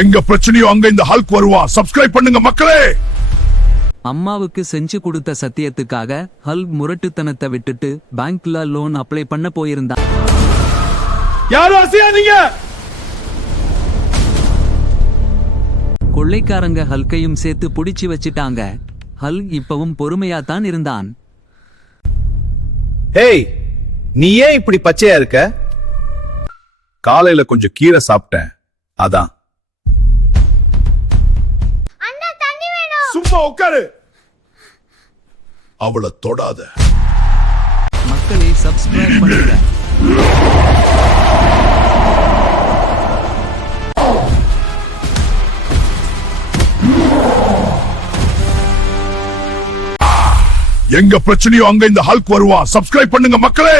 எங்க பிரச்சனையோ அங்க இந்த ஹல்க் வருவான். சப்ஸ்கிரைப் பண்ணுங்க மக்களே. அம்மாவுக்கு செஞ்சு கொடுத்த சத்தியத்துக்காக ஹல்க் முரட்டுத்தனத்தை விட்டுட்டு பேங்க்ல லோன் அப்ளை பண்ண போயிருந்தான். யாரும் அசையாதீங்க. கொள்ளைக்காரங்க ஹல்கையும் சேர்த்து புடிச்சு வச்சிட்டாங்க. ஹல்க் இப்பவும் பொறுமையா தான் இருந்தான். ஹேய், நீ ஏன் இப்படி பச்சையா இருக்க? காலையில கொஞ்சம் கீரை சாப்பிட்டேன், அதான். சும்மா உட்காரு. அவளை தொடாத. மக்களே சப்ஸ்கிரைப் பண்ணுங்க. எங்க பிரச்சனையோ அங்க இந்த ஹல்க் வருவான். சப்ஸ்கிரைப் பண்ணுங்க மக்களே.